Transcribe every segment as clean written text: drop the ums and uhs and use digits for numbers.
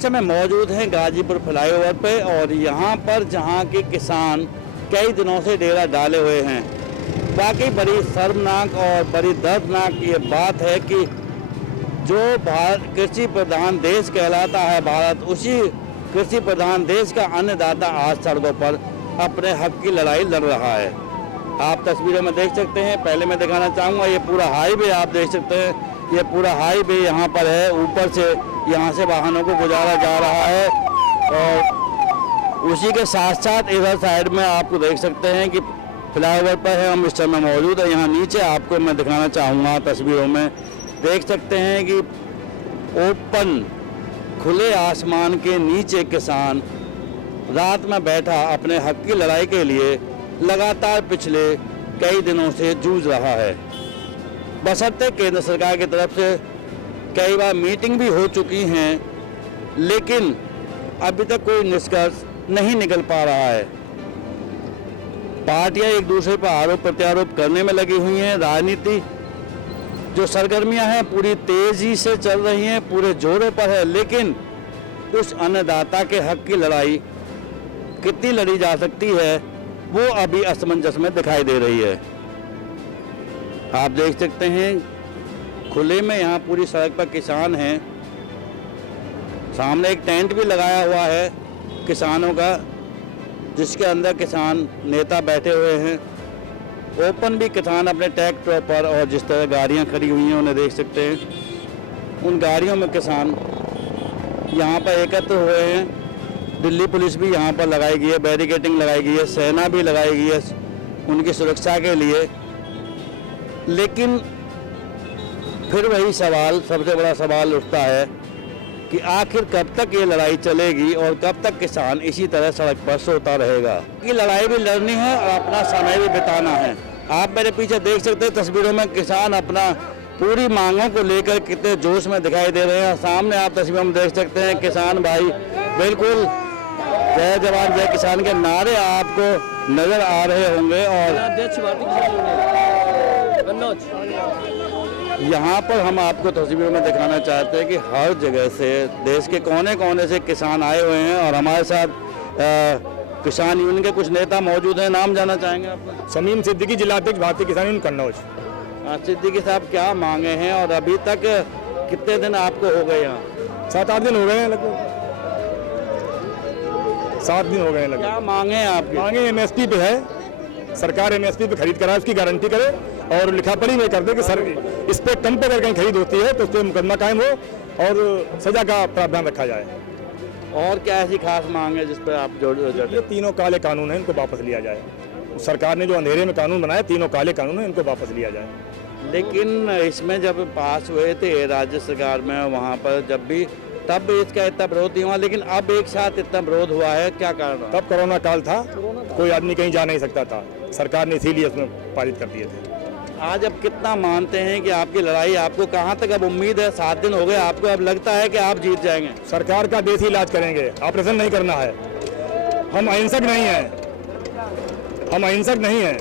इस समय मौजूद हैं गाजीपुर फ्लाईओवर पे और यहाँ पर जहाँ के किसान कई दिनों से डेरा डाले हुए हैं। वाकई बड़ी शर्मनाक और बड़ी दर्दनाक ये बात है कि जो भारत कृषि प्रधान देश कहलाता है भारत, उसी कृषि प्रधान देश का अन्नदाता आज सड़कों पर अपने हक की लड़ाई लड़ रहा है। आप तस्वीरों में देख सकते हैं। पहले मैं दिखाना चाहूँगा ये पूरा हाईवे आप देख सकते हैं। ये पूरा हाईवे यहाँ पर है, ऊपर से यहाँ से वाहनों को गुजारा जा रहा है और उसी के साथ साथ इधर साइड में आपको देख सकते हैं कि फ्लाईओवर पर है हम इस समय मौजूद है। यहाँ नीचे आपको मैं दिखाना चाहूँगा तस्वीरों में देख सकते हैं कि ओपन खुले आसमान के नीचे किसान रात में बैठा अपने हक की लड़ाई के लिए लगातार पिछले कई दिनों से जूझ रहा है। बशर्ते केंद्र सरकार की तरफ से कई बार मीटिंग भी हो चुकी हैं, लेकिन अभी तक कोई निष्कर्ष नहीं निकल पा रहा है। पार्टियां एक दूसरे पर आरोप प्रत्यारोप करने में लगी हुई हैं। राजनीति जो सरगर्मियां हैं पूरी तेजी से चल रही हैं, पूरे जोरों पर है, लेकिन उस अन्नदाता के हक की लड़ाई कितनी लड़ी जा सकती है वो अभी असमंजस में दिखाई दे रही है। आप देख सकते हैं खुले में यहाँ पूरी सड़क पर किसान हैं। सामने एक टेंट भी लगाया हुआ है किसानों का, जिसके अंदर किसान नेता बैठे हुए हैं। ओपन भी किसान अपने ट्रैक्टरों पर और जिस तरह गाड़ियाँ खड़ी हुई हैं उन्हें देख सकते हैं। उन गाड़ियों में किसान यहाँ पर एकत्र हुए हैं। दिल्ली पुलिस भी यहाँ पर लगाई गई है, बैरिकेडिंग लगाई गई है, सेना भी लगाई गई है उनकी सुरक्षा के लिए। लेकिन फिर वही सवाल, सबसे बड़ा सवाल उठता है कि आखिर कब तक ये लड़ाई चलेगी और कब तक किसान इसी तरह सड़क पर सोता रहेगा। ये लड़ाई भी लड़नी है और अपना समय भी बिताना है। आप मेरे पीछे देख सकते हैं तस्वीरों में किसान अपना पूरी मांगों को लेकर कितने जोश में दिखाई दे रहे हैं। सामने आप तस्वीरों में देख सकते हैं किसान भाई बिल्कुल जय जवान जय किसान के नारे आपको नजर आ रहे होंगे। और यहाँ पर हम आपको तस्वीरों में दिखाना चाहते हैं कि हर जगह से देश के कोने कोने से किसान आए हुए हैं और हमारे साथ किसान यूनियन के कुछ नेता मौजूद हैं। नाम जानना चाहेंगे आपका? शमीम सिद्दीकी, जिला अध्यक्ष भारतीय किसान यूनियन कन्नौज। सिद्दीकी साहब क्या मांगे हैं और अभी तक कितने दिन आपको हो गए यहाँ? 7-8 दिन हो गए हैं लगभग। 7 दिन हो गए हैं लगभग। क्या मांगे हैं आपकी? मांगे MSP पे है, सरकार MSP पे खरीद कराए, उसकी गारंटी करे और लिखापढ़ी में कर दे कि सर इस पे कम पे अगर कहीं खरीद होती है तो उस पर मुकदमा कायम हो और सजा का प्रावधान रखा जाए। और क्या ऐसी खास मांग है जिस पर आप जोड़? ये 3 काले कानून हैं, इनको वापस लिया जाए। सरकार ने जो अंधेरे में कानून बनाए 3 काले कानून हैं, इनको वापस लिया जाए। लेकिन इसमें जब पास हुए थे राज्य सरकार में, वहाँ पर जब भी तब इसका इतना विरोध नहीं हुआ, लेकिन अब एक साथ इतना विरोध हुआ है, क्या कारण? तब कोरोना काल था, कोई आदमी कहीं जा नहीं सकता था, सरकार ने इसीलिए उसमें पारित कर दिए थे। आज अब कितना मानते हैं कि आपकी लड़ाई, आपको कहाँ तक अब उम्मीद है? 7 दिन हो गए, आपको अब लगता है कि आप जीत जाएंगे? सरकार का देसी इलाज करेंगे, ऑपरेशन नहीं करना है। हम अहिंसक नहीं हैं, हम अहिंसक नहीं हैं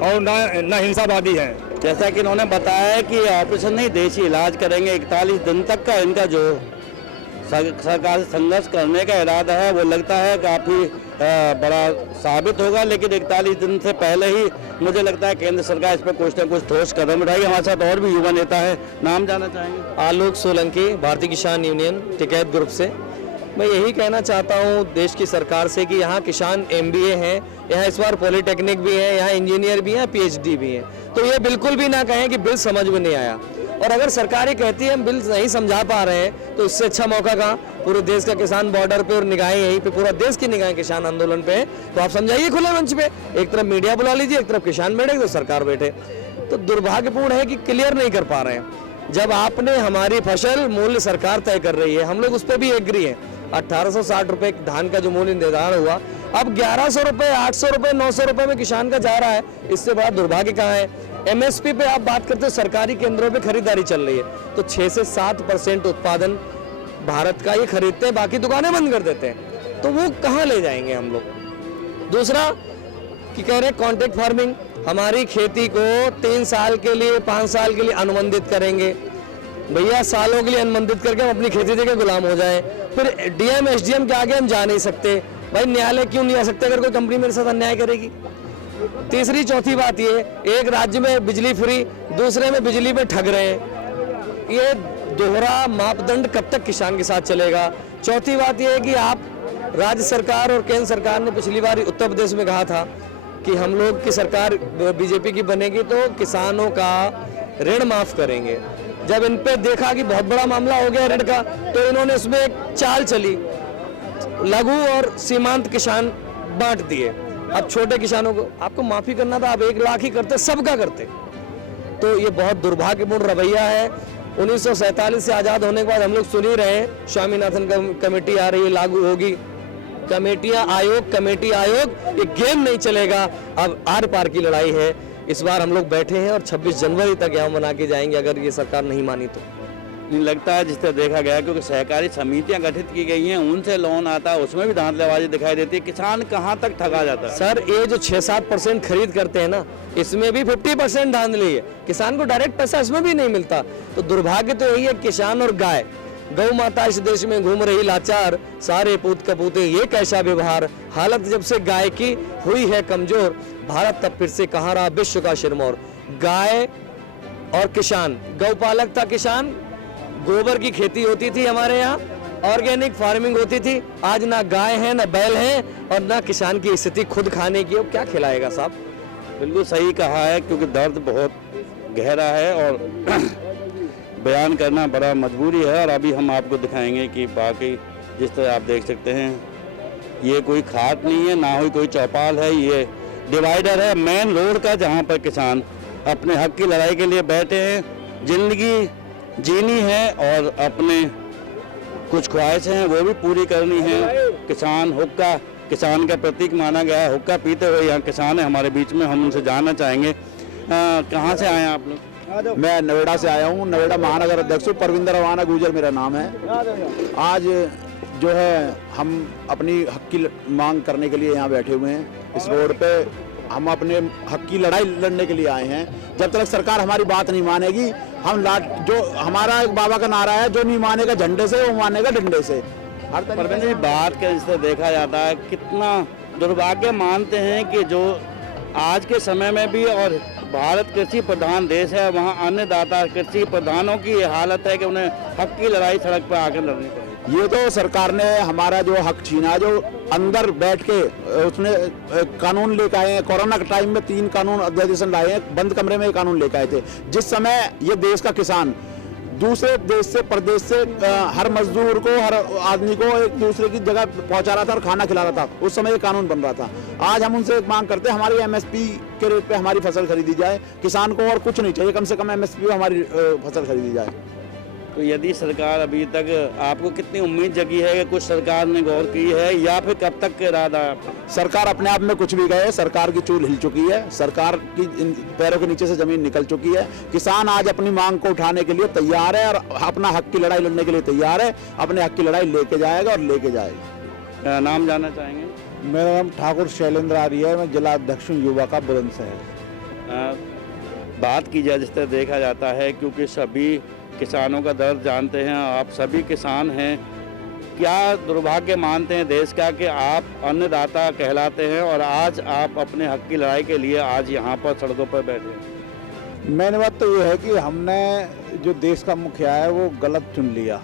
और ना हिंसावादी हैं। जैसा कि इन्होंने बताया कि ऑपरेशन नहीं, देसी इलाज करेंगे। 41 दिन तक का इनका जो सरकार से संघर्ष करने का इरादा है वो लगता है काफ़ी बड़ा साबित होगा। लेकिन 41 दिन से पहले ही मुझे लगता है केंद्र सरकार इस पर कुछ न कुछ ठोस कदम उठाएगी। हमारे साथ और भी युवा नेता है, नाम जानना चाहेंगे? आलोक सोलंकी, भारतीय किसान यूनियन टिकैत ग्रुप से। मैं यही कहना चाहता हूँ देश की सरकार से कि यहाँ किसान MBA हैं, यहाँ इस बार पॉलिटेक्निक भी है, यहाँ इंजीनियर भी हैं, PhD भी हैं, तो ये बिल्कुल भी ना कहें कि बिल समझ में नहीं आया। और अगर सरकार ही कहती है हम बिल नहीं समझा पा रहे हैं तो इससे अच्छा मौका कहाँ? पूरे देश का किसान बॉर्डर पे और निगाहें यहीं पे, पूरा देश की निगाहें किसान आंदोलन पे है, तो आप समझाइए खुले मंच पे। एक तरफ मीडिया बुला लीजिए, एक तरफ किसान बैठे, तो सरकार बैठे। तो दुर्भाग्यपूर्ण है कि क्लियर नहीं कर पा रहे हैं। जब आपने हमारी फसल मूल्य सरकार तय कर रही है, हम लोग उस पर भी एग्री हैं। 1860 रुपए धान का जो मूल्य निर्धारण हुआ, अब 1100 रुपए, 800 रुपए, 900 रुपए में किसान का जा रहा है। इससे बड़ा दुर्भाग्य कहाँ है? MSP पे आप बात करते हो, सरकारी केंद्रों पे खरीदारी चल रही है, तो 6 से 7% उत्पादन भारत का ये खरीदते हैं, बाकी दुकानें बंद कर देते हैं, तो वो कहाँ ले जाएंगे हम लोग? दूसरा कि कह रहे हैं कॉन्ट्रैक्ट फार्मिंग, हमारी खेती को 3 साल के लिए, 5 साल के लिए अनुबंधित करेंगे। भैया सालों के लिए अनुबंधित करके हम अपनी खेती देके गुलाम हो जाएं, फिर डीएम एसडीएम के आगे हम जा नहीं सकते। भाई न्यायालय क्यों नहीं आ सकते अगर कोई कंपनी मेरे साथ अन्याय करेगी? तीसरी चौथी बात ये, एक राज्य में बिजली फ्री, दूसरे में बिजली में ठग रहे हैं। ये दोहरा मापदंड कब तक किसान के साथ चलेगा? चौथी बात यह है कि आप राज्य सरकार और केंद्र सरकार ने पिछली बार उत्तर प्रदेश में कहा था कि हम लोग की सरकार बीजेपी की बनेगी तो किसानों का ऋण माफ करेंगे। जब इन पे देखा कि बहुत बड़ा मामला हो गया ऋण का, तो इन्होंने उसमें एक चाल चली, लघु और सीमांत किसान बांट दिए। अब छोटे किसानों को आपको माफी करना था, आप 1 लाख ही करते, सबका करते। तो ये बहुत दुर्भाग्यपूर्ण रवैया है। 1947 से आज़ाद होने के बाद हम लोग सुन ही रहे हैं, स्वामीनाथन कमेटी आ रही है, लागू होगी, कमेटियां आयोग, कमेटी आयोग, ये गेम नहीं चलेगा। अब आर पार की लड़ाई है। इस बार हम लोग बैठे हैं और 26 जनवरी तक यहाँ मना के जाएंगे अगर ये सरकार नहीं मानी तो। नहीं लगता है जिस तरह देखा गया, क्योंकि सहकारी समितियां गठित की गई हैं, उनसे लोन आता है, उसमें भी धांधलेबाजी दिखाई देती है। किसान कहां तक ठगा जाता है? सर ये जो 6-7% खरीद करते हैं ना, इसमें भी 50% धांधली है। किसान को डायरेक्ट पैसा इसमें भी नहीं मिलता। तो दुर्भाग्य तो यही है, किसान और गाय, गौ माता इस देश में घूम रही लाचार, सारे पूत कपूते ये कैसा व्यवहार। हालत जब से गाय की हुई है कमजोर, भारत तब फिर से कहाँ रहा विश्व का सिरमौर। गाय और किसान, गौपालक था किसान, गोबर की खेती होती थी हमारे यहाँ, ऑर्गेनिक फार्मिंग होती थी। आज ना गाय है, ना बैल है, और ना किसान की स्थिति खुद खाने की। क्या खिलाएगा साहब? बिल्कुल सही कहा है, क्योंकि दर्द बहुत गहरा है और बयान करना बड़ा मजबूरी है। और अभी हम आपको दिखाएंगे कि बाकी जिस तरह आप देख सकते हैं, ये कोई खाट नहीं है, ना ही कोई चौपाल है, ये डिवाइडर है मेन रोड का, जहाँ पर किसान अपने हक की लड़ाई के लिए बैठे हैं। जिंदगी जीनी है और अपने कुछ ख्वाहिशें हैं वो भी पूरी करनी है। किसान हुक्का, किसान का प्रतीक माना गया है। हुक्का पीते हुए यहाँ किसान है हमारे बीच में, हम उनसे जानना चाहेंगे कहाँ से आए हैं आप लोग? मैं नोएडा से आया हूँ, नोएडा महानगर अध्यक्ष हूँ, परविंदर रवाना गुजर मेरा नाम है। आज जो है हम अपनी हक की मांग करने के लिए यहाँ बैठे हुए हैं। इस रोड पे हम अपने हक की लड़ाई लड़ने के लिए आए हैं। जब तक सरकार हमारी बात नहीं मानेगी, हम जो हमारा एक बाबा का नारा है, जो नहीं मानेगा झंडे से वो मानेगा डंडे से। हर परवीन जी, बात के जिस तरह देखा जाता है, कितना दुर्भाग्य मानते हैं कि जो आज के समय में भी, और भारत कृषि प्रधान देश है, वहाँ अन्नदाता कृषि प्रधानों की ये हालत है कि उन्हें हक की लड़ाई सड़क पर आकर लड़नी पड़ेगी। ये तो सरकार ने हमारा जो हक छीना, जो अंदर बैठ के उसने कानून लेकर आए हैं। कोरोना के टाइम में 3 कानून अध्यादेशन लाए हैं, बंद कमरे में कानून लेकर आए थे। जिस समय ये देश का किसान दूसरे देश से, प्रदेश से हर मजदूर को, हर आदमी को एक दूसरे की जगह पहुंचा रहा था और खाना खिला रहा था, उस समय ये कानून बन रहा था। आज हम उनसे एक मांग करते हैं, हमारी एमएसपी के रेट पे हमारी फसल खरीदी जाए। किसान को और कुछ नहीं चाहिए, कम से कम एमएसपी पे हमारी फसल खरीदी जाए। तो यदि सरकार अभी तक, आपको कितनी उम्मीद जगी है कि कुछ सरकार ने गौर की है, या फिर कब तक का इरादा है आपका? सरकार अपने आप में कुछ भी गए, सरकार की चूल हिल चुकी है, सरकार की पैरों के नीचे से जमीन निकल चुकी है। किसान आज अपनी मांग को उठाने के लिए तैयार है और अपना हक की लड़ाई लड़ने के लिए तैयार है। अपने हक की लड़ाई लेके जाएगा और लेके जाएगा। नाम जानना चाहेंगे? मेरा नाम ठाकुर शैलेंद्र आर्य है, मैं जिला अध्यक्ष हूँ युवा का बुलंदशहर। बात की जाए, जिस तरह देखा जाता है, क्योंकि सभी किसानों का दर्द जानते हैं, आप सभी किसान हैं, क्या दुर्भाग्य मानते हैं देश का कि आप अन्नदाता कहलाते हैं और आज आप अपने हक की लड़ाई के लिए आज यहाँ पर सड़कों पर बैठे हैं? मैंने बात तो ये है कि हमने जो देश का मुखिया है वो गलत चुन लिया।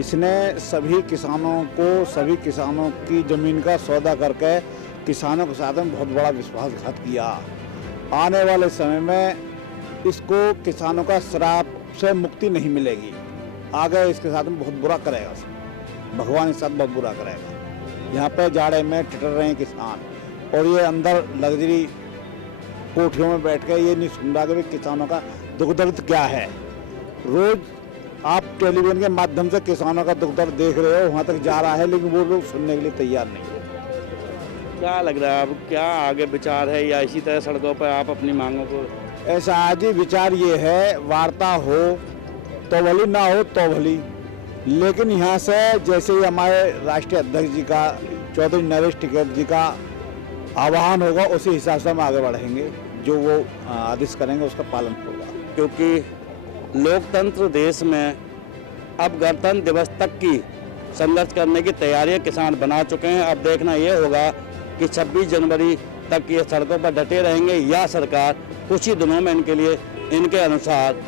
इसने सभी किसानों को, सभी किसानों की ज़मीन का सौदा करके किसानों के साथ में बहुत बड़ा विश्वासघात किया। आने वाले समय में इसको किसानों का श्राप से मुक्ति नहीं मिलेगी। आगे इसके साथ में बहुत बुरा करेगा, भगवान इसके साथ बहुत बुरा करेगा। यहाँ पे जाड़े में टिटर रहे हैं किसान, और ये अंदर लग्जरी कोठियों में बैठ के ये नहीं सुन रहा कि किसानों का दुख दर्द क्या है। रोज आप टेलीविजन के माध्यम से किसानों का दुख दर्द देख रहे हो, वहाँ तक जा रहा है, लेकिन वो लोग सुनने के लिए तैयार नहीं है। क्या लग रहा है, अब क्या आगे विचार है, या इसी तरह सड़कों पर आप अपनी मांगों को? ऐसा आज ही विचार ये है, वार्ता हो तो भली, ना हो तो भली, लेकिन यहाँ से जैसे ही हमारे राष्ट्रीय अध्यक्ष जी का, चौधरी नरेश टिकैत जी का आह्वान होगा, उसी हिसाब से हम आगे बढ़ेंगे। जो वो आदेश करेंगे उसका पालन होगा। क्योंकि लोकतंत्र देश में अब गणतंत्र दिवस तक की संघर्ष करने की तैयारियां किसान बना चुके हैं। अब देखना ये होगा कि 26 जनवरी तक ये सड़कों पर डटे रहेंगे या सरकार कुछ ही दिनों में इनके लिए इनके अनुसार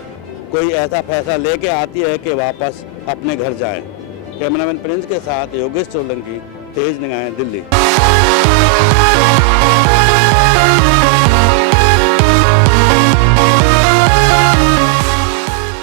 कोई ऐसा फैसला लेके आती है कि वापस अपने घर जाएं। कैमरामैन प्रिंस के साथ योगेश सोलंकी, तेज निगाहें, दिल्ली।